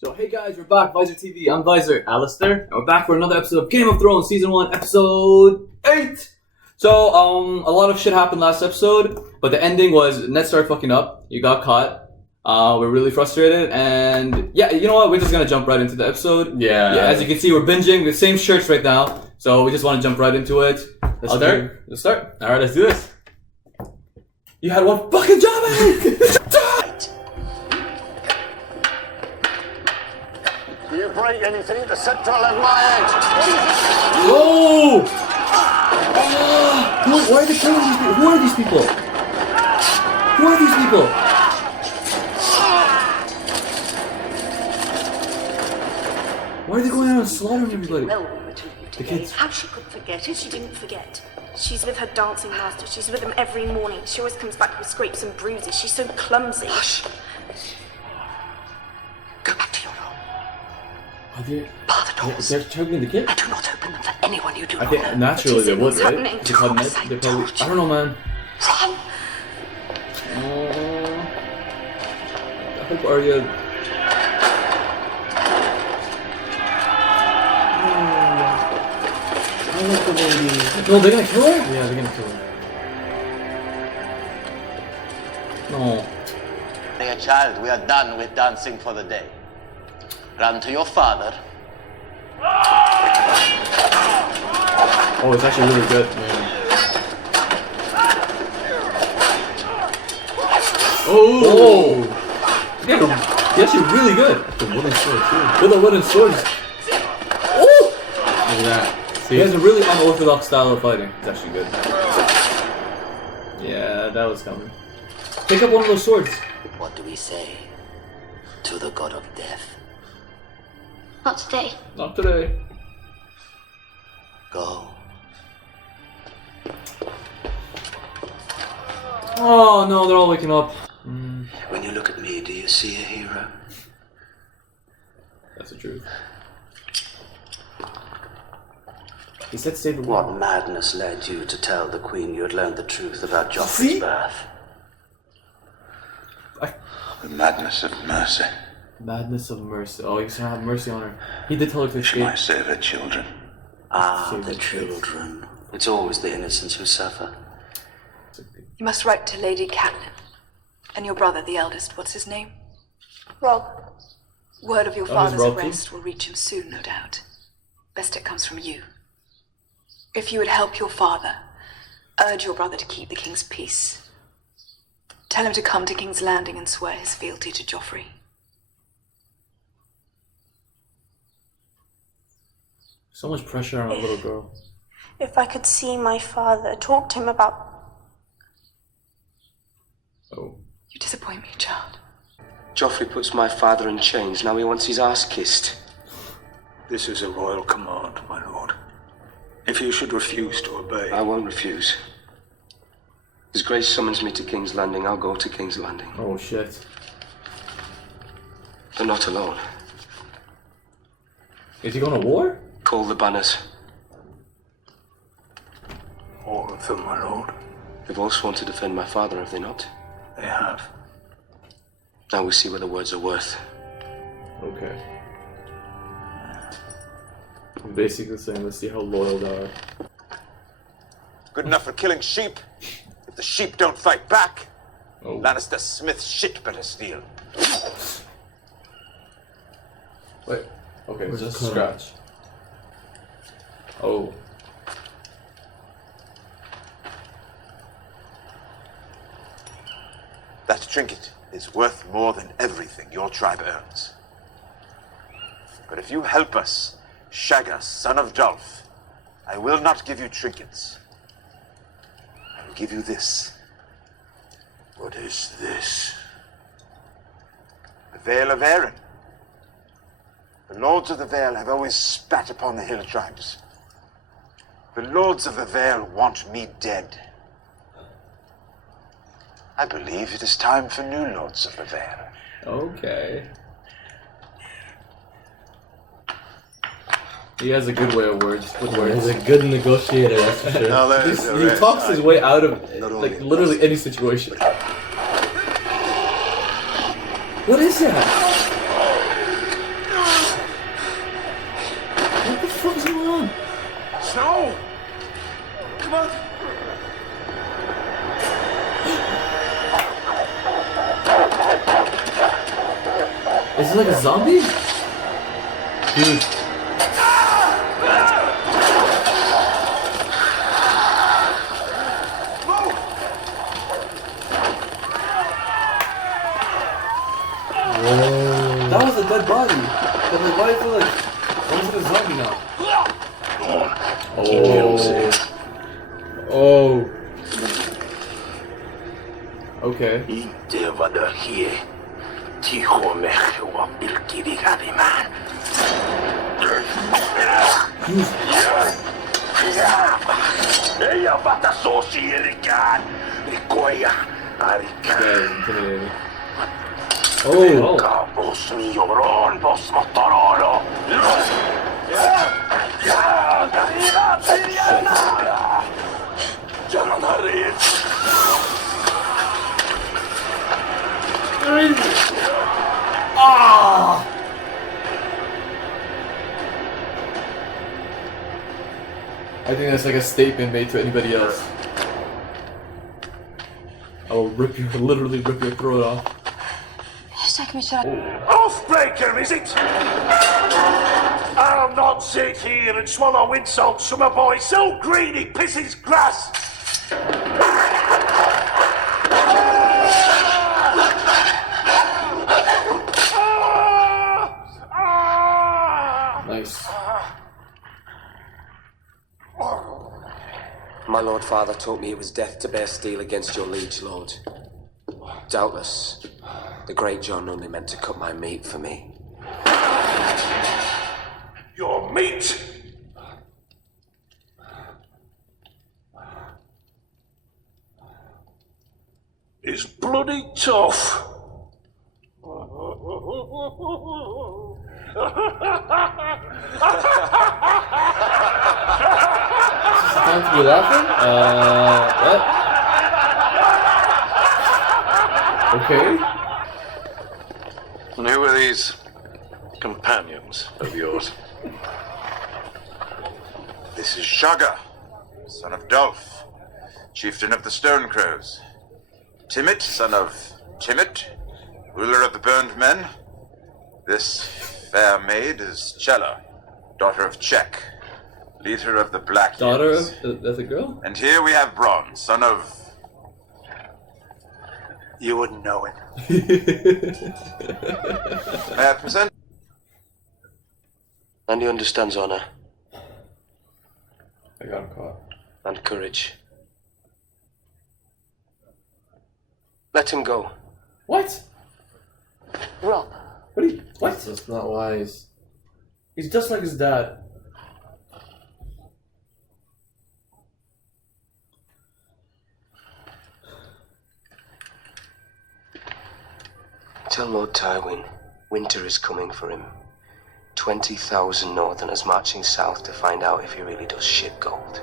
So hey guys, we're back, Visor TV. I'm Visor, Alistair, and we're back for another episode of Game of Thrones Season 1, Episode 8! So, a lot of shit happened last episode, but the ending was Ned started fucking up, you got caught, we're really frustrated, and yeah, you know what, we're just gonna jump right into the episode. Yeah, as you can see, we're binging with the same shirts right now, so we just want to jump right into it. Let's start. Alright, let's do this. You had one fucking job, eh? You break anything, the scepter will have my head. Whoa! Why are they killing these people? Who are these people? Who are these people? Why are they going out and slaughtering everybody? Well, we were told The kids. How she could forget it, she didn't forget. She's with her dancing master. She's with him every morning. She always comes back with scrapes and bruises. She's so clumsy. Hush. Go back to your room. Are they? Bar the doors. They're choking the kid? And do not open them for anyone you do I not think know. naturally they would, What's right? happening? They called Ned. They probably. I don't know, man. Run! I hope Arya. I like the lady. No, they're gonna kill her? Yeah, they're gonna kill her. No. Dear child, we are done with dancing for the day. Run to your father. Oh, it's actually really good. Yeah. Oh! Yeah, he's actually really good. The wooden sword too. With a wooden sword. Oh! Look at that. See, he has a really unorthodox style of fighting. It's actually good. Yeah, that was coming. Pick up one of those swords. What do we say to the god of death? Not today. Not today. Go. Oh no, they're all waking up. When you look at me, do you see a hero? That's the truth. He said stay the What madness led you to tell the queen you had learned the truth about Joffrey's birth? The madness of mercy. Madness of mercy. Oh, he's gonna have mercy on her. He did tell her to She escape. might save her children. Ah, Save the the kids. children. It's always the innocents who suffer. You must write to Lady Catelyn. And your brother, the eldest, what's his name? Rob. Word of your his father's Rob too? arrest will reach him soon, no doubt. Best it comes from you. If you would help your father, urge your brother to keep the king's peace. Tell him to come to King's Landing and swear his fealty to Joffrey. So much pressure on a little girl. If I could see my father, talk to him about... Oh. You disappoint me, child. Joffrey puts my father in chains. Now he wants his ass kissed. This is a royal command, my lord. If you should refuse to obey... I won't refuse. His Grace summons me to King's Landing. I'll go to King's Landing. Oh shit. They're not alone. Is he going to war? Call the banners. All of them, my lord. They've all sworn to defend my father, have they not? They have. Now we see what the words are worth. Okay. I'm basically saying, let's see how loyal they are. Good enough for killing sheep. If the sheep don't fight back, Oh. Lannister Smith's shit better steal. Wait. Okay, just scratch. Oh. That trinket is worth more than everything your tribe earns. But if you help us, Shagga, son of Dolph, I will not give you trinkets. I will give you this. What is this? The Vale of Aaron. The Lords of the Vale have always spat upon the hill tribes. The Lords of the Vale want me dead. I believe it is time for new Lords of the Vale. Okay. He has a good way of words. With words. He's a good negotiator, that's for sure. No, there's He the red talks his side. way out of Not like only literally any situation. What is that? like a zombie? Dude. Whoa. That was a dead body. But like, why do you feel like why is it a zombie now? Oh. Okay. I think that's like a statement made to anybody else. I will literally rip your throat off. Oathbreaker, is it? I'll not sit here and swallow insults from a boy so green he pisses grass. Nice. My Lord Father taught me it was death to bear steel against your liege lord. Doubtless, the great John only meant to cut my meat for me. Your meat? Is bloody tough. Time to be laughing? What? Okay. And who are these companions of yours? This is Shagga, son of Dolph, chieftain of the Stone Crows. Timit, son of Timit, ruler of the Burned Men. This fair maid is Chella, daughter of Chek, leader of the Black Daughter Hills. of that's a girl? And here we have Bronn, son of... You wouldn't know it. May I present? And he understands honor I got him caught. and courage. Let him go. What? Rob. What? That's not wise. He's just like his dad. Tell Lord Tywin, winter is coming for him. 20,000 Northerners marching south to find out if he really does shit gold.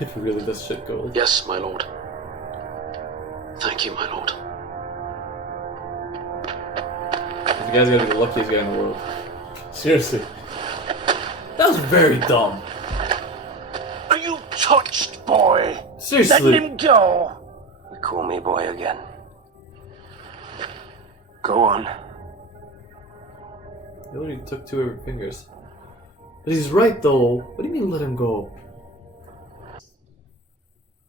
If he really does shit gold. Yes, my lord. Thank you, my lord. This guy's gotta be the luckiest guy in the world. Seriously. That was very dumb. Are you touched, boy? Seriously. Let him go. You call me boy again. Go on. He only took 2 of her fingers. But he's right though. What do you mean let him go?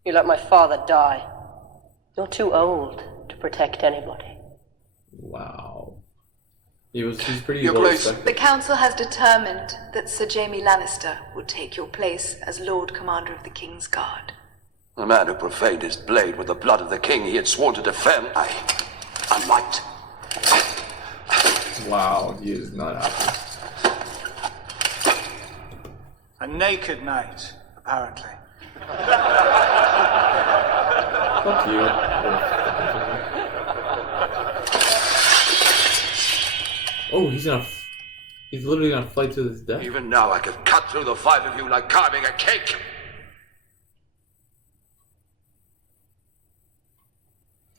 You let my father die. You're too old to protect anybody. Wow. He's pretty Your well Grace. respected. The council has determined that Sir Jaime Lannister will take your place as Lord Commander of the King's Guard. The man who profaned his blade with the blood of the king he had sworn to defend. I might. Wow, he is not happy. A naked knight, apparently. Fuck you. Oh, he's literally gonna fight to his death. Even now I could cut through the 5 of you like carving a cake.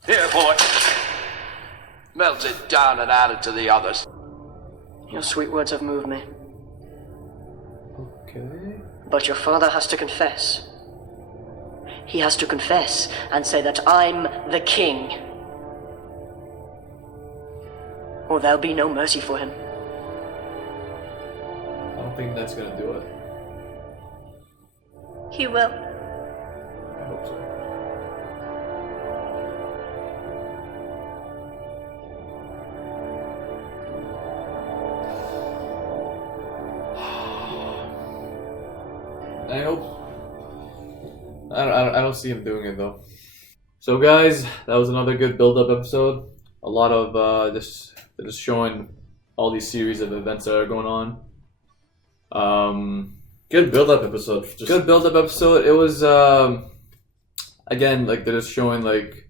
Here, boy. Melt it down and add it to the others. Your sweet words have moved me. Okay. But your father has to confess. He has to confess and say that I'm the king. or there'll be no mercy for him. I don't think Ned's gonna do it. He will. I hope so. I hope. I don't see him doing it though. So guys, that was another good build-up episode. A lot of just showing all these series of events that are going on. Good build-up episode. Good build-up episode. It was again like they're just showing like,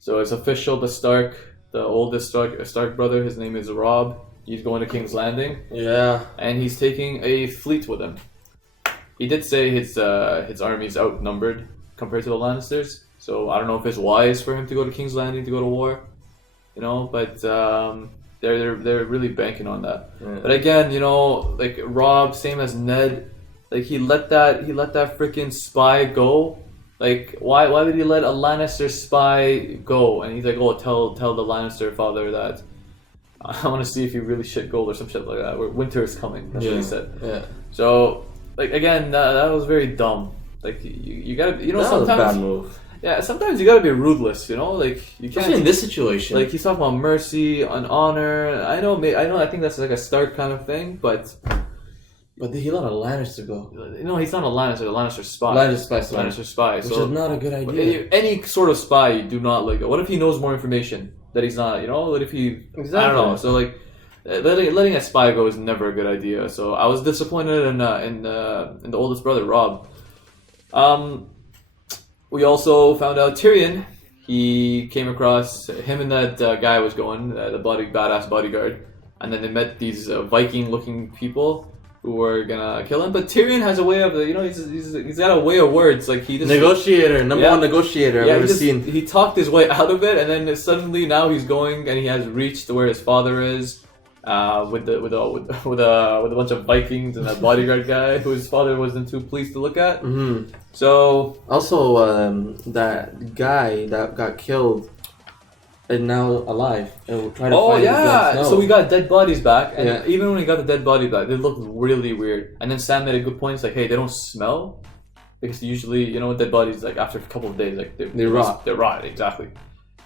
so it's official. The oldest Stark brother, his name is Robb. He's going to King's Landing. Yeah, and he's taking a fleet with him. He did say his army's outnumbered compared to the Lannisters, so I don't know if it's wise for him to go to King's Landing to go to war, but they're really banking on that. Yeah. But again, like Robb, same as Ned, like he let that freaking spy go. Like why would he let a Lannister spy go? And he's like, oh, tell the Lannister father that I want to see if he really shit gold or some shit like that. Winter is coming. That's what he said. Yeah. So. Like again, that was very dumb. Like you gotta, that sometimes was a bad move. Yeah, sometimes you gotta be ruthless. Like you can't. Especially in this situation. Like he's talking about mercy and honor. I know. I think that's like a Stark kind of thing, but he let a Lannister go. No, he's not a Lannister. A Lannister spy. Lannister spy. Which is not a good idea. Any sort of spy, you do not let go. What if he knows more information that he's not? What if he? Exactly. I don't know. So like. Letting a spy go is never a good idea. So I was disappointed in the oldest brother, Robb. We also found out Tyrion. He came across him and that guy was going the badass bodyguard, and then they met these Viking-looking people who were gonna kill him. But Tyrion has a way of he's got a way of words. Like he just negotiator, number one negotiator I've ever seen. He talked his way out of it, and then suddenly now he's going and he has reached where his father is. With a bunch of Vikings and that bodyguard guy whose father wasn't too pleased to look at. Mm-hmm. So also that guy that got killed and now alive and trying to find his dead. So we got dead bodies back, and even when we got the dead body back, they looked really weird. And then Sam made a good point. It's like, hey, they don't smell because usually dead bodies like after a couple of days like they rot. They rot exactly.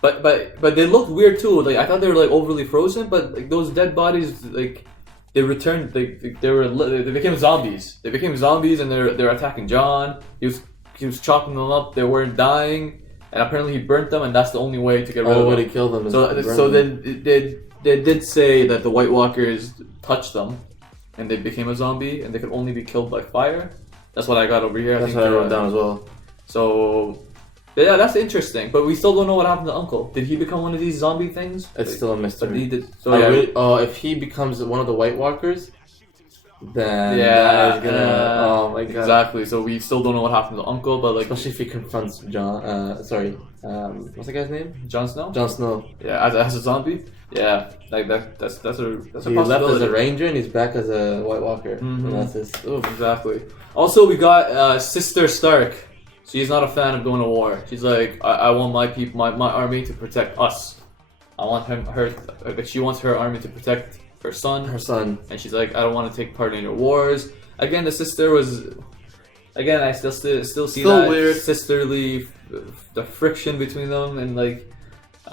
But they looked weird too. Like I thought they were like overly frozen, but like those dead bodies, like they returned. They became zombies. They became zombies, and they're attacking Jon. He was chopping them up. They weren't dying, and apparently he burnt them, and that's the only way to get rid of them. Nobody killed them. So then they did say that the White Walkers touched them, and they became a zombie, and they could only be killed by fire. That's what I got over here. That's what I wrote down as well. So. Yeah, that's interesting, but we still don't know what happened to Uncle. Did he become one of these zombie things? It's still a mystery. But he did. So if he becomes one of the White Walkers, then that is gonna. Oh my god! Exactly. So we still don't know what happened to Uncle, but like, especially if he confronts Jon. What's the guy's name? Jon Snow. Jon Snow. Yeah, as a zombie. Yeah, like that's a possibility. He left as a ranger and he's back as a White Walker. Mm-hmm. And that's exactly. Also, we got Sister Stark. She's not a fan of going to war. She's like, I want my people, my army to protect us. I want she wants her army to protect her son. And she's like, I don't want to take part in your wars. Again, the sister was, I still see that weird sisterly, the friction between them, and like,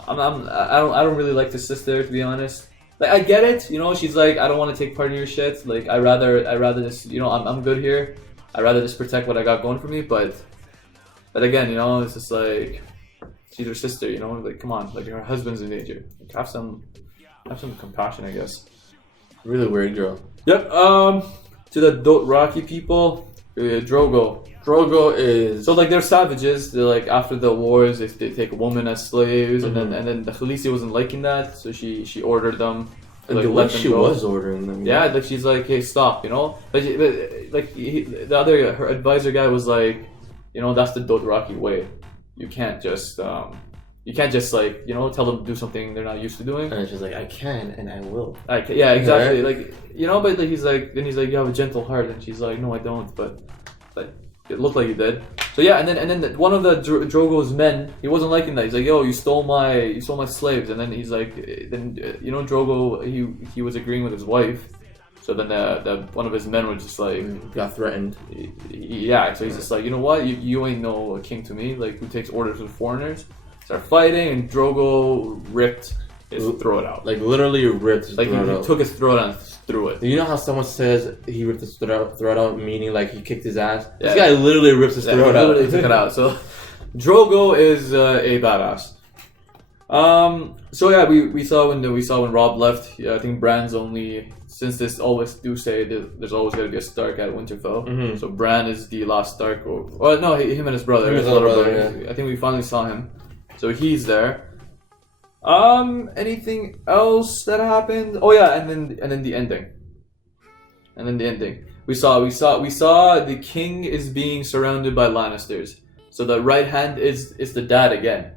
I don't really like the sister, to be honest. Like I get it, she's like, I don't want to take part in your shit. Like I rather just, I'm good here. I'd rather just protect what I got going for me, But again, it's just like she's her sister, like come on, like her husband's in danger. Like, have some compassion, I guess. Really weird girl. Yep. To the Dothraki people, Drogo. Drogo is so like they're savages. They're like after the wars, they take women as slaves, and then the Khaleesi wasn't liking that, so she ordered them. And like, let them she go. Was ordering them. Yeah, like she's like, hey, stop, But like her advisor guy was like. That's the Dothraki way. You can't just like, tell them to do something they're not used to doing. And she's like, I can and I will. Yeah, exactly. Right? Like, but like, he's like, you have a gentle heart, and she's like, no, I don't. But it looked like you did. So yeah, and then one of the Drogo's men, he wasn't liking that. He's like, "Yo, you stole my slaves." And then he's like, Drogo, he was agreeing with his wife. So then the one of his men was just like got threatened. Yeah, so he's just like, you know what, you ain't no king to me. Like, who takes orders from foreigners? Start fighting, and Drogo ripped his throat out. Like literally ripped his throat out. He took his throat out and threw it. You know how someone says he ripped his throat out, meaning like he kicked his ass? Yeah. This guy literally rips his throat out. Literally took it out. So Drogo is a badass. So yeah, we saw when Robb left. Yeah, I think Bran's only, since this always do say that there's always got to be a Stark at Winterfell. Mm-hmm. So Bran is the last Stark. Or no, him and his brother. His little brother. Yeah. I think we finally saw him. So he's there. Anything else that happened? Oh yeah, and then the ending. And then the ending. We saw the king is being surrounded by Lannisters. So the right hand is the dad again.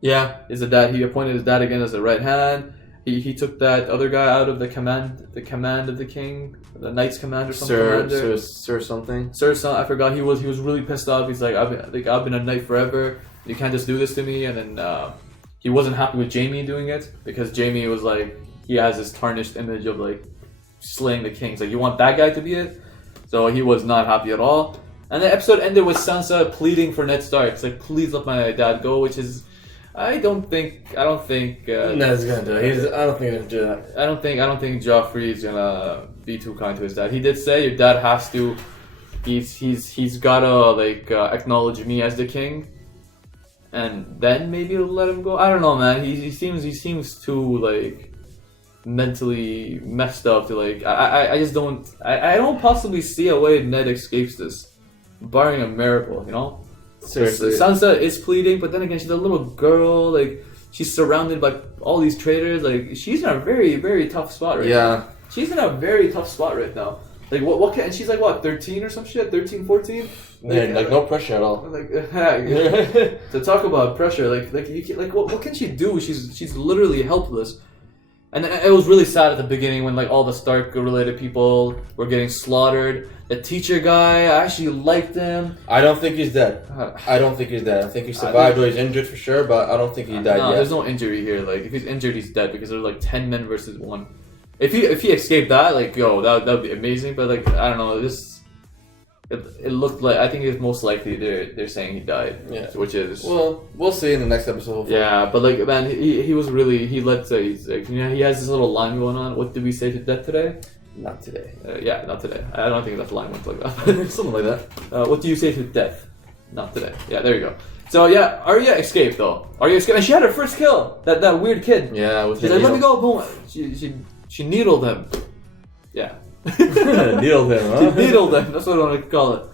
Yeah, is the dad. He appointed his dad again as the right hand. He took that other guy out of the command of the king, the knight's command or something. Sir something. I forgot. He was really pissed off. He's like, I've been a knight forever. You can't just do this to me. And then he wasn't happy with Jaime doing it, because Jaime was like, he has this tarnished image of like slaying the king. He's like, you want that guy to be it? So he was not happy at all. And the episode ended with Sansa pleading for Ned Stark. It's like, please let my dad go, which is, I don't think Ned's gonna do it. I don't think he's gonna do that. I don't think Joffrey's gonna be too kind to his dad. He did say your dad has to. He's gotta like acknowledge me as the king, and then maybe he'll let him go. I don't know, man. He seems too like mentally messed up to like. I just don't. I don't possibly see a way Ned escapes this, barring a miracle. You know. Seriously. Sansa is pleading, but then again, she's a little girl. Like, she's surrounded by all these traitors. Like, she's in a very, very tough spot right now. She's in a very tough spot right now. Like, what can, and she's like, what, 13 or some shit? 13, 14? Like no pressure at all. Like, to talk about pressure, what can she do? She's literally helpless. And it was really sad at the beginning when like all the Stark-related people were getting slaughtered. The teacher guy, I actually liked him. I don't think he's dead. I think he survived. He's injured for sure, but I don't think he died yet. There's no injury here. Like, if he's injured, he's dead, because there's like 10 men versus 1. If he escaped that, like, yo, that would be amazing. But like, I don't know, it looked like, I think it's most likely they're saying he died. Yeah, which is, well, we'll see in the next episode. Hopefully. Yeah, but like, man, he was really, he has this little line going on. What did we say to death today? Not today. Yeah, not today. I don't think that line went like that. Something like that. What do you say to death? Not today. Yeah, there you go. So yeah, Arya escaped though. And she had her first kill. That weird kid. Yeah, she's like, let me go, boom. She needled him. Yeah. Needled him, huh? She needled him. That's what I want to call it.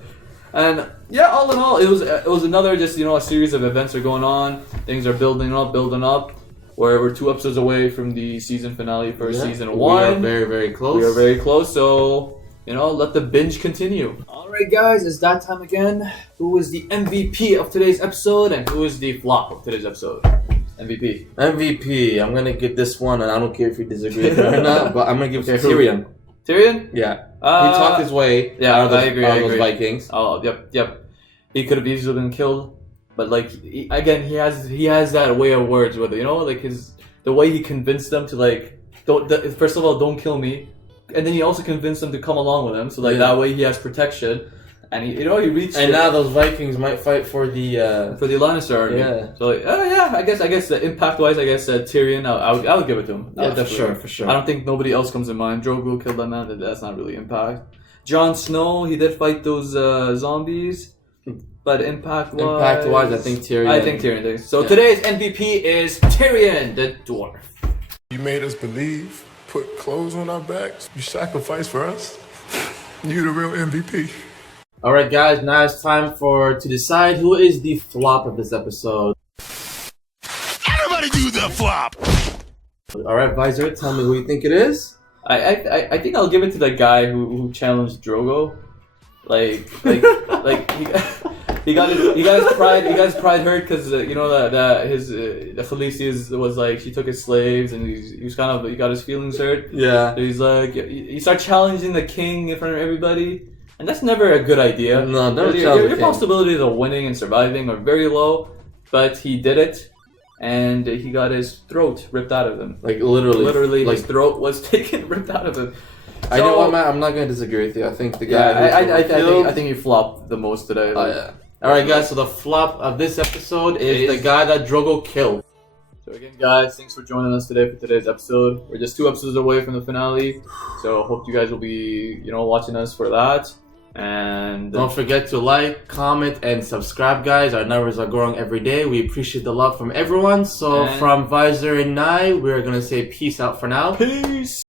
And yeah, all in all, it was another just, a series of events are going on. Things are building up. We're 2 episodes away from the season finale for season 1. We are very, very close. We are very close, so, let the binge continue. Alright guys, it's that time again. Who is the MVP of today's episode, and who is the flop of today's episode? MVP. I'm going to give this one, and I don't care if you disagree with it or not, but I'm going to give it to Tyrion. Tyrion? Yeah. He talked his way out of those Vikings. Oh, yep. He could have easily been killed. But like, he has that way of words with it, like the way he convinced them to like, first of all, don't kill me, and then he also convinced them to come along with him, so like that way he has protection, and he reached. And now those Vikings might fight for the Lannister army. Yeah. So like, I guess impact wise, Tyrion, I would give it to him. For sure. I don't think nobody else comes in mind. Drogo killed that man. That's not really impact. Jon Snow, he did fight those zombies. But impact-wise, I think Tyrion. Tyrion. So today's MVP is Tyrion, the dwarf. You made us believe, put clothes on our backs, you sacrificed for us. You the real MVP. Alright guys, now it's time to decide who is the flop of this episode. Everybody do the flop! Alright, Visor, tell me who you think it is? I think I'll give it to the guy who challenged Drogo. He got his pride hurt because the Khaleesi was like, she took his slaves, and he got his feelings hurt. Yeah. So he's like, he started challenging the king in front of everybody. And that's never a good idea. No, never Your possibilities of winning and surviving are very low, but he did it, and he got his throat ripped out of him. Like literally, his throat was ripped out of him. I know what, Matt. I'm not going to disagree with you. I think the guy. I think you flopped the most today. Oh yeah. All right, guys. So the flop of this episode is the guy that Drogo killed. So again, guys, thanks for joining us today for today's episode. We're just 2 episodes away from the finale, so hope you guys will be, watching us for that. And don't forget to like, comment, and subscribe, guys. Our numbers are growing every day. We appreciate the love from everyone. So from Visor and I, we're gonna say peace out for now. Peace.